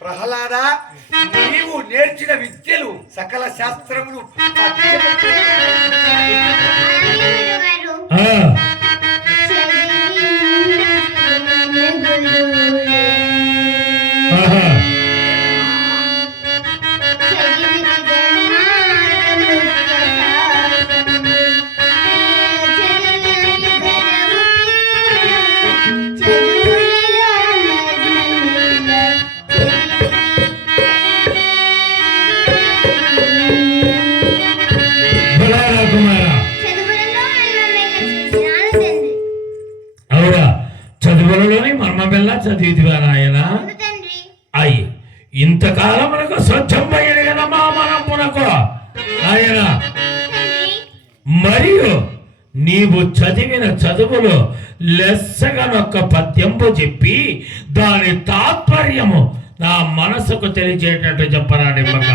ప్రహ్లాద, నీవు నేర్చిన విద్యలు సకల శాస్త్రములు చదువులలోని మర్మబెల్లా చదివిదివా నాయన? అయ్యి ఇంతకాలమునకు స్వచ్ఛమైన కదా మా మనమునకు నాయన. మరియు నీవు చదివిన చదువులు లెస్సగనొక్క పద్యంబు చెప్పి దాని తాత్పర్యము నా మనసుకు తెలిచేటట్టు చెప్పరా నిమ్మక.